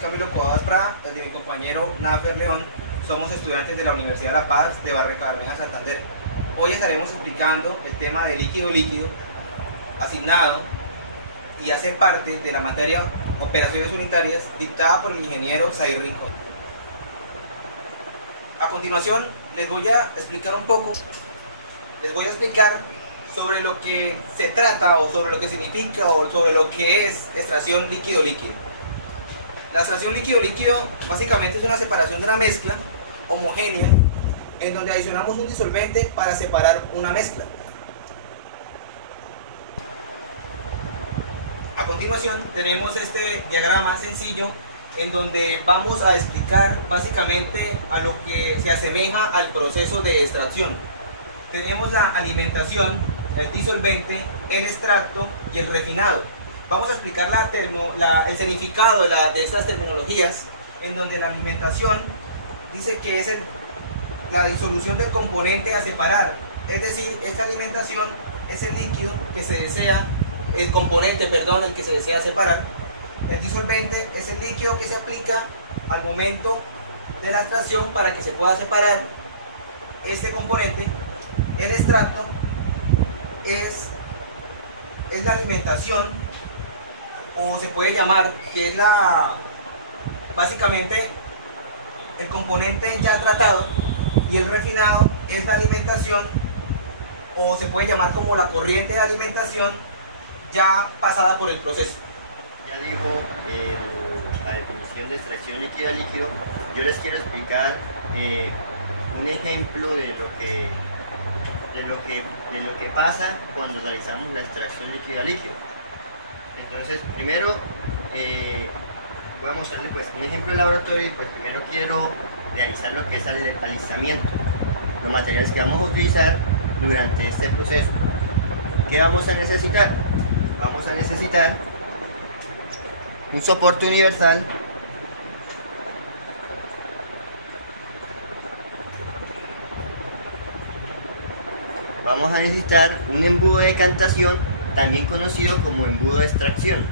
Camilo Cuevas Prada, desde mi compañero Nafer León. Somos estudiantes de la Universidad de La Paz de Barranca Bermeja, Santander. Hoy estaremos explicando el tema de líquido-líquido asignado y hace parte de la materia Operaciones Unitarias dictada por el ingeniero Zahir Rincón. A continuación les voy a explicar sobre lo que se trata o sobre lo que significa o sobre lo que es extracción líquido-líquido. La extracción líquido-líquido básicamente es una separación de una mezcla homogénea en donde adicionamos un disolvente para separar una mezcla. A continuación tenemos este diagrama sencillo en donde vamos a explicar básicamente a lo que se asemeja al proceso de extracción. Tenemos la alimentación, el disolvente, el extracto y el refinado. Vamos a explicar el significado de estas terminologías, en donde la alimentación dice que es la disolución del componente a separar. Es decir, esta alimentación es el líquido que se desea, el componente, perdón, el que se desea separar. El disolvente es el líquido que se aplica al momento de la extracción para que se pueda separar este componente. El extracto es la alimentación, o se puede llamar que es básicamente el componente ya tratado, y el refinado es la alimentación, o se puede llamar como la corriente de alimentación ya pasada por el proceso. Ya digo, la definición de extracción líquido-líquido, yo les quiero explicar un ejemplo de lo que pasa cuando realizamos la extracción líquido-líquido. Entonces, primero voy a mostrarles un ejemplo de laboratorio y primero quiero realizar lo que es el alistamiento, los materiales que vamos a utilizar durante este proceso. ¿Qué vamos a necesitar? Vamos a necesitar un soporte universal, vamos a necesitar un embudo de decantación, también conocido como embudo de extracción.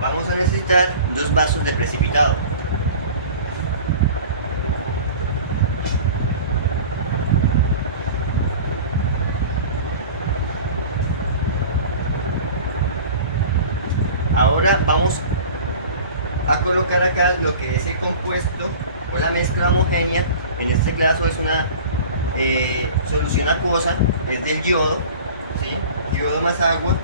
Vamos a necesitar dos vasos de precipitado. Ahora vamos a colocar acá lo que es el compuesto o la mezcla homogénea. En este caso es una solución acuosa, es del yodo, ¿sí? Yodo más agua,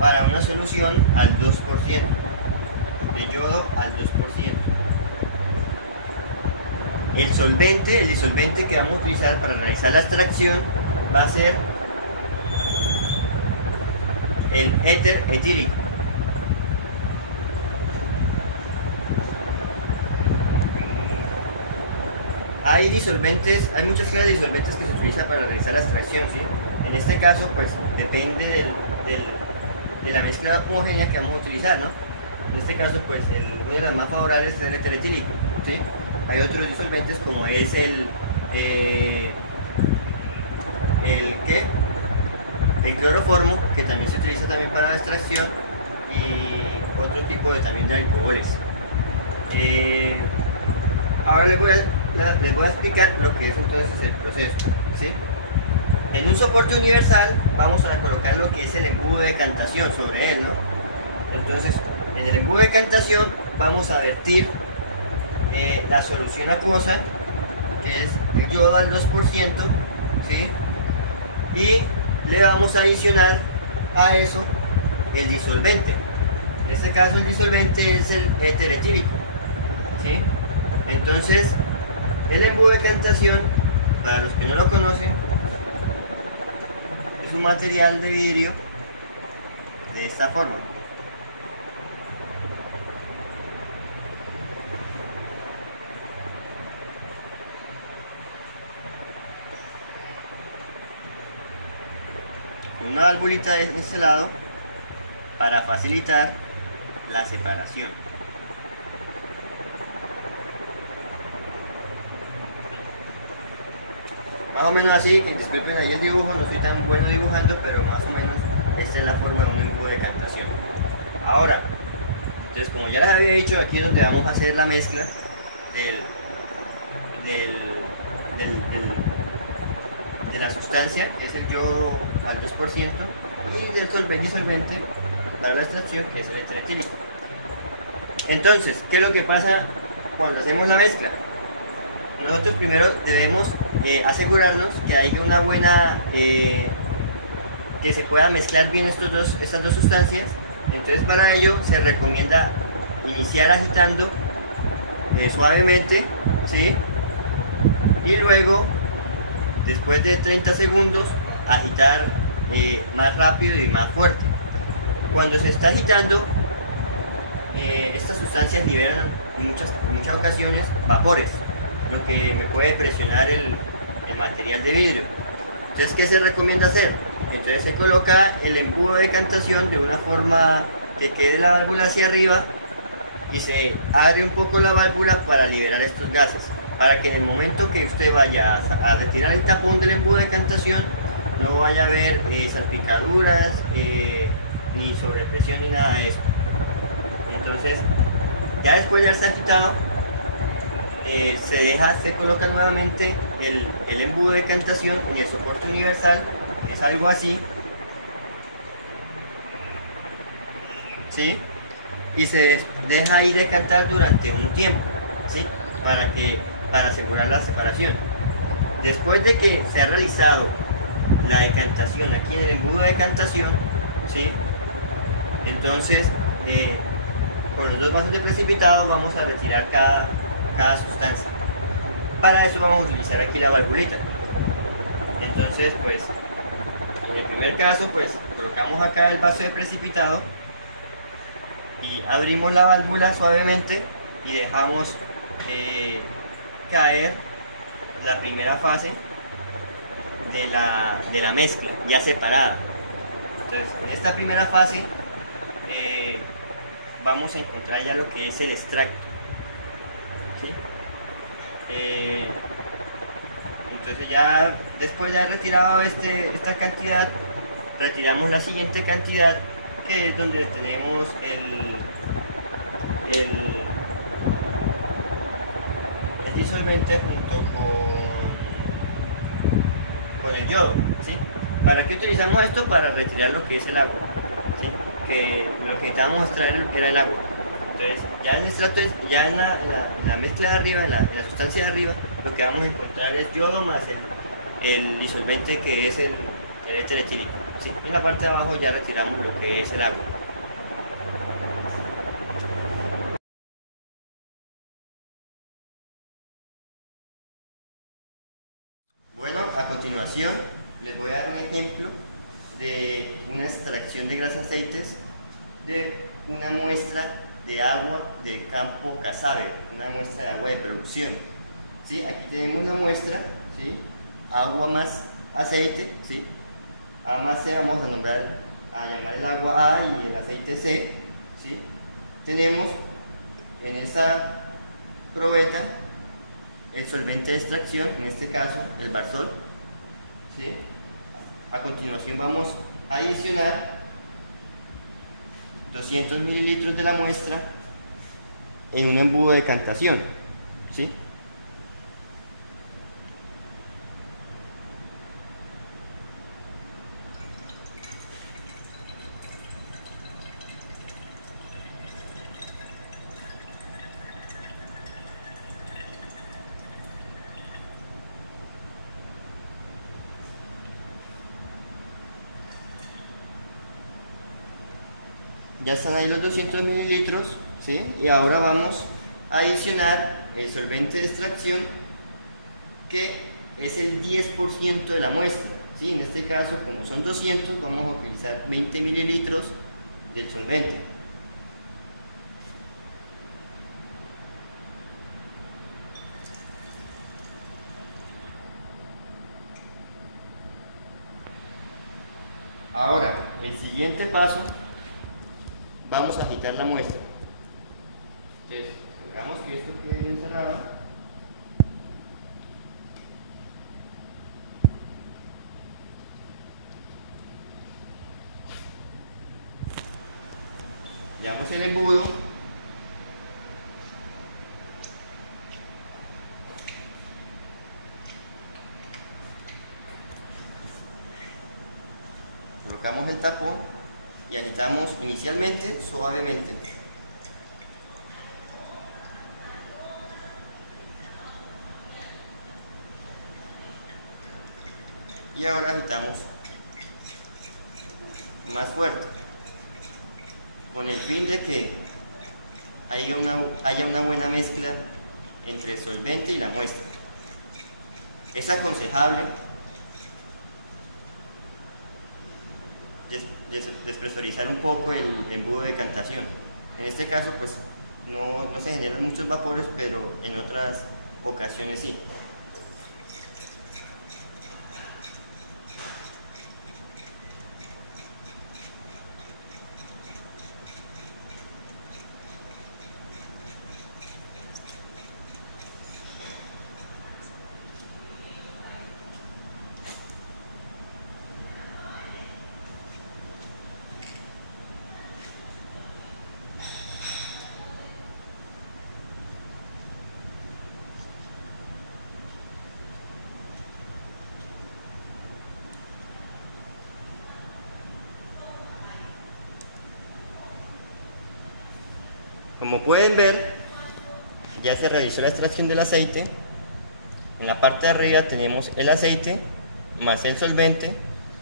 para una solución al 2%, de yodo al 2%. El disolvente que vamos a utilizar para realizar la extracción va a ser el éter etílico. Hay muchas clases de disolventes que se utilizan para realizar la extracción, ¿sí? En este caso, depende de la mezcla homogénea que vamos a utilizar, ¿no? En este caso, una de las más favorables es el éter etílico, ¿sí? Hay otros disolventes como es el cloroformo, que también se utiliza también para la extracción, y otro tipo de alcoholes. Ahora les voy a explicar lo que es entonces el proceso, ¿sí? En un soporte universal vamos a colocar lo que es el embudo de decantación sobre él, ¿no? Entonces, en el embudo de decantación vamos a vertir la solución acuosa, que es el yodo al 2%, ¿sí? Y le vamos a adicionar a eso el disolvente. En este caso el disolvente es el éter etílico, ¿sí? Entonces, el embudo de decantación, para los que no lo conocen, es un material de vidrio de esta forma. Una valvulita de este lado para facilitar la separación. Más o menos así, que disculpen ahí el dibujo, no soy tan bueno dibujando, pero más o menos esta es la forma de un embudo de decantación. Ahora, entonces como ya les había dicho, aquí es donde vamos a hacer la mezcla de la sustancia, que es el yodo al 2%, y del solvente disolvente para la extracción, que es el éter etílico. Entonces, ¿qué es lo que pasa cuando hacemos la mezcla? Nosotros primero debemos asegurarnos que haya una buena, que se puedan mezclar bien estas dos sustancias. Entonces para ello se recomienda iniciar agitando suavemente, ¿sí? Y luego, después de 30 segundos, agitar más rápido y más fuerte. Cuando se está agitando, estas sustancias liberan en muchas ocasiones vapores, lo que me puede presionar el material de vidrio. Entonces, ¿qué se recomienda hacer? Entonces se coloca el embudo de decantación de una forma que quede la válvula hacia arriba y se abre un poco la válvula para liberar estos gases, para que en el momento que usted vaya a retirar el tapón del embudo de decantación no vaya a haber salpicaduras, ni sobrepresión ni nada de eso. Entonces, ya después de haberse agitado, se coloca nuevamente el embudo de decantación en el soporte universal, que es algo así, ¿sí? Y se deja ahí decantar durante un tiempo, ¿sí? Para asegurar la separación. Después de que se ha realizado la decantación aquí en el embudo de decantación, ¿sí? Entonces, con los dos vasos de precipitado vamos a retirar cada sustancia. Para eso vamos a utilizar aquí la valvulita. Entonces, pues, en el primer caso, pues, colocamos acá el vaso de precipitado y abrimos la válvula suavemente y dejamos caer la primera fase de la mezcla ya separada. Entonces, en esta primera fase vamos a encontrar ya lo que es el extracto, ¿sí? Entonces ya después de haber retirado esta cantidad, retiramos la siguiente cantidad, que es donde tenemos el disolvente junto con el yodo, ¿sí? ¿Para qué utilizamos esto? Para retirar lo que es el agua, ¿sí? Que lo que necesitábamos extraer era el agua. Entonces, ya el extracto ya en la mezcla de arriba, en la sustancia de arriba, lo que vamos a encontrar es yodo más el disolvente, que es el éter etílico, ¿sí? En la parte de abajo ya retiramos lo que es el agua. Bueno, a continuación les voy a dar un ejemplo de una extracción de grasas aceites de una muestra de agua del campo Casabe, una muestra de agua de producción, ¿sí? Aquí tenemos la muestra, ¿sí? Agua más aceite, ¿sí? A más C vamos a llamar el agua A y el aceite C, ¿sí? Tenemos en esa probeta el solvente de extracción, en este caso el Barsol, ¿sí? A continuación vamos a adicionar 200 mililitros de la muestra en un embudo de decantación, ¿sí? Ya están ahí los 200 mililitros, ¿sí? Y ahora vamos a adicionar el solvente de extracción, que es el 10% de la muestra, ¿sí? En este caso, como son 200, vamos a utilizar 20 mililitros del solvente. Ahora, el siguiente paso, vamos a agitar la muestra. Entonces, logramos que esto quede bien cerrado. Sacamos el embudo. Colocamos el tapón y agitamos inicialmente suavemente. Y ahora agitamos más fuerte, con el fin de que haya una buena mezcla entre el solvente y la muestra. Es aconsejable despresurizar un poco el embudo de decantación. En este caso pues no se generan muchos vapores, pero en otras ocasiones sí. Como pueden ver, ya se realizó la extracción del aceite. En la parte de arriba tenemos el aceite más el solvente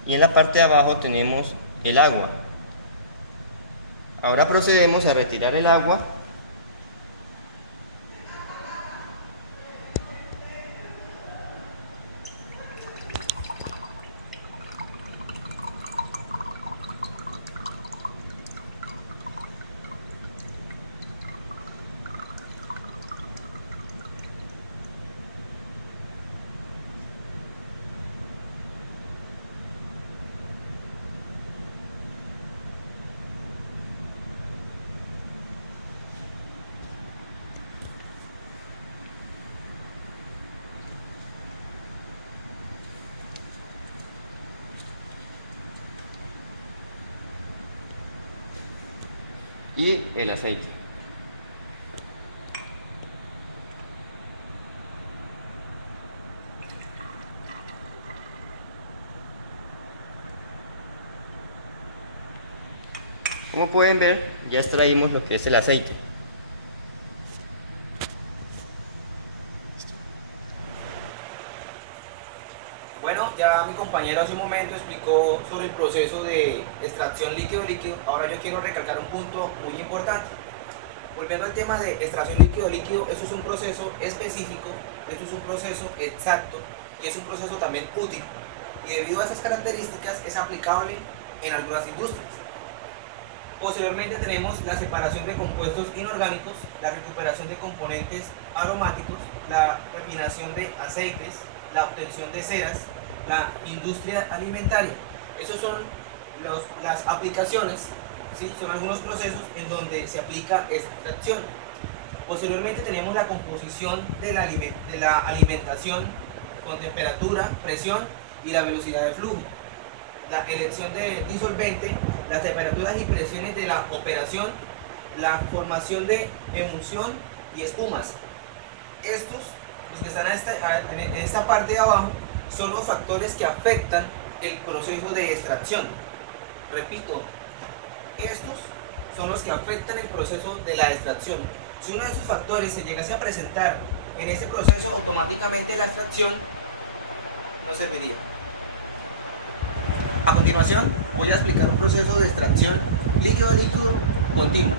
y en la parte de abajo tenemos el agua. Ahora procedemos a retirar el agua . Y el aceite. Como pueden ver, ya extraímos lo que es el aceite. Bueno, ya mi compañero hace un momento explicó sobre el proceso de extracción líquido-líquido. Ahora yo quiero recalcar un punto muy importante. Volviendo al tema de extracción líquido-líquido, eso es un proceso específico, esto es un proceso exacto y es un proceso también útil. Y debido a esas características es aplicable en algunas industrias. Posteriormente tenemos la separación de compuestos inorgánicos, la recuperación de componentes aromáticos, la refinación de aceites, la obtención de ceras, la industria alimentaria. Esos son las aplicaciones, ¿sí? Son algunos procesos en donde se aplica esta extracción. Posteriormente tenemos la composición de la alimentación con temperatura, presión y la velocidad de flujo. La elección de disolvente, las temperaturas y presiones de la operación, la formación de emulsión y espumas. Estos, los que están en esta parte de abajo, son los factores que afectan el proceso de extracción. Repito, estos son los que afectan el proceso de la extracción. Si uno de esos factores se llegase a presentar en ese proceso, automáticamente la extracción no serviría. A continuación voy a explicar un proceso de extracción líquido-líquido continuo.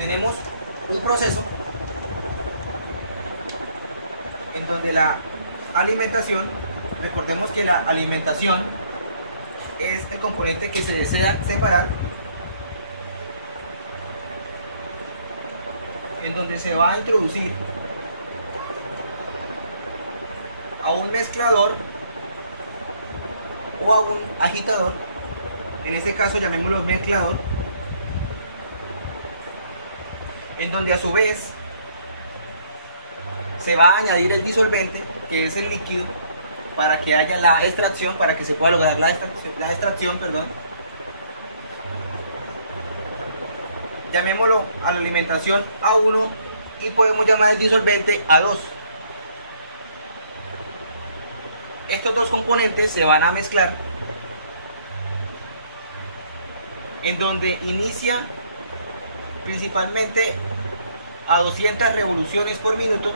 Tenemos un proceso en donde la alimentación, recordemos que la alimentación es el componente que se desea separar, en donde se va a introducir a un mezclador o a un agitador, en este caso llamémoslo mezclador, en donde a su vez se va a añadir el disolvente, que es el líquido, para que haya la extracción, para que se pueda lograr la extracción, perdón. llamémoslo a la alimentación A1 y podemos llamar el disolvente A2. Estos dos componentes se van a mezclar, en donde inicia principalmente a 200 revoluciones por minuto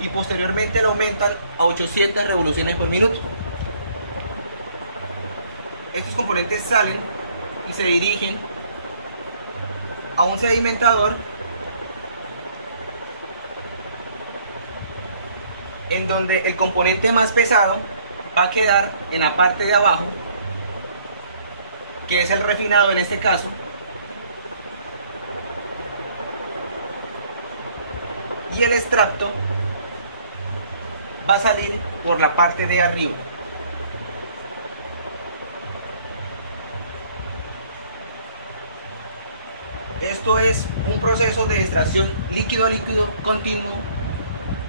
y posteriormente lo aumentan a 800 revoluciones por minuto. Estos componentes salen y se dirigen a un sedimentador en donde el componente más pesado va a quedar en la parte de abajo, que es el refinado en este caso, y el extracto va a salir por la parte de arriba. Esto es un proceso de extracción líquido-líquido continuo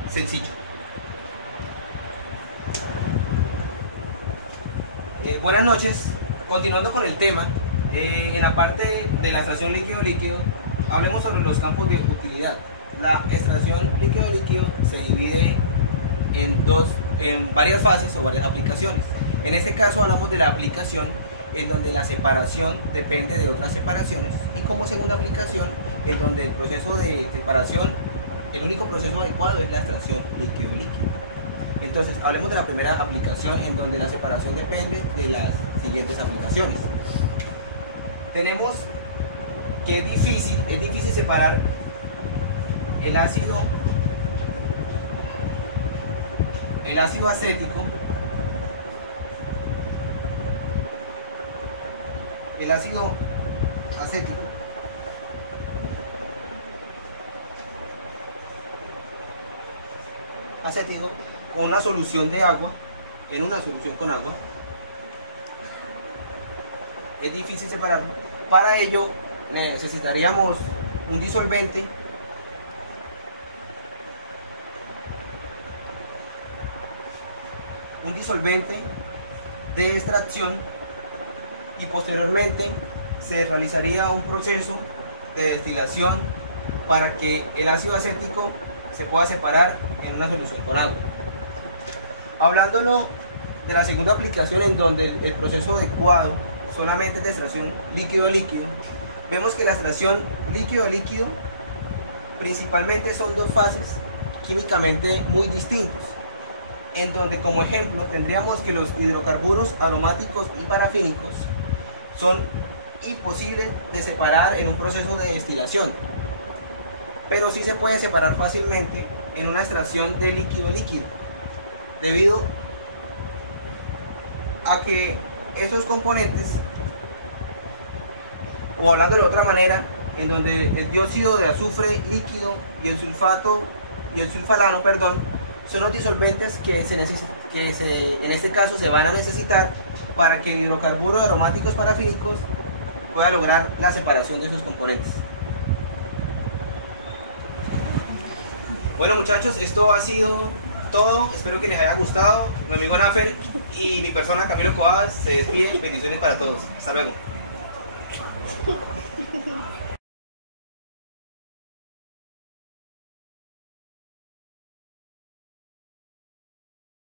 sencillo. Buenas noches. Continuando con el tema, en la parte de la extracción líquido-líquido, hablemos sobre los campos de utilidad. La extracción líquido-líquido se divide en varias fases o varias aplicaciones. En este caso hablamos de la aplicación en donde la separación depende de otras separaciones, y como segunda aplicación en donde el proceso de separación, el único proceso adecuado es la extracción líquido-líquido. Entonces hablemos de la primera aplicación en donde la separación depende de las siguientes aplicaciones. Tenemos que es difícil separar el ácido acético, con una solución de agua, en una solución con agua. Es difícil separarlo. Para ello necesitaríamos un disolvente de extracción, y posteriormente se realizaría un proceso de destilación para que el ácido acético se pueda separar en una solución con agua. Hablándolo de la segunda aplicación, en donde el proceso adecuado solamente es de extracción líquido a líquido, vemos que la extracción líquido a líquido principalmente son dos fases químicamente muy distintas, en donde como ejemplo tendríamos que los hidrocarburos aromáticos y parafínicos son imposibles de separar en un proceso de destilación, pero sí se puede separar fácilmente en una extracción de líquido a líquido, debido a que estos componentes, o hablando de otra manera, en donde el dióxido de azufre líquido y el sulfalano, son los disolventes que en este caso se van a necesitar para que el hidrocarburo aromáticos parafínicos pueda lograr la separación de esos componentes. Bueno muchachos, esto ha sido todo, espero que les haya gustado. Mi amigo Nafer y mi persona Camilo Coabas se despiden. Bendiciones para todos.